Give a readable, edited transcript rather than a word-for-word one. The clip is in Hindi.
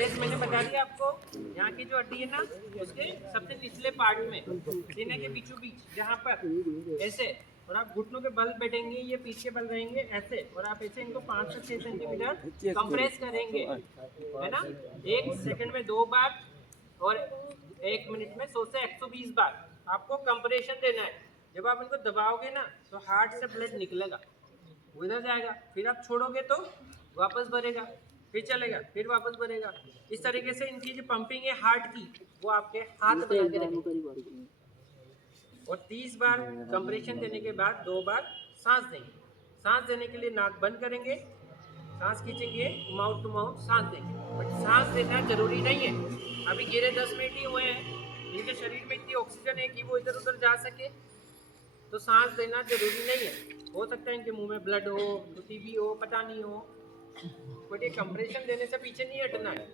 मैंने बता दिया आपको, यहाँ की जो हड्डी है ना उसके सबसे निचले पार्ट में सीने के बीचों बीच, जहाँ पर ऐसे और आप घुटनों के बल बैठेंगे, ये पीछे बल रहेंगे ऐसे, और आप ऐसे इनको 5 से 6 सेंटीमीटर कंप्रेस करेंगे, है ना। 1 सेकंड में 2 बार और 1 मिनट में 100 से 120 बार आपको कंप्रेशन देना है। जब आप इनको दबाओगे ना तो हार्ट से ब्लड निकलेगा, वो इधर जाएगा, फिर आप छोड़ोगे तो वापस भरेगा, फिर चलेगा, फिर वापस भरेगा। इस तरीके से इनकी जो पंपिंग है हार्ट की, वो आपके हाथ बना के रखेंगे। और 30 बार कंप्रेशन देने के बाद 2 बार सांस देंगे। सांस देने के लिए नाक बंद करेंगे, सांस खींचेंगे, माउथ टू माउथ सांस देंगे। बट सांस देना जरूरी नहीं है। अभी गिरे 10 मिनट ही हुए हैं, इनके शरीर में इतनी ऑक्सीजन है कि वो इधर उधर जा सके, तो सांस देना जरूरी नहीं है। हो सकता है इनके मुंह में ब्लड हो, टीबी हो, पता नहीं हो, बट ये कंप्रेशन देने से पीछे नहीं हटना है।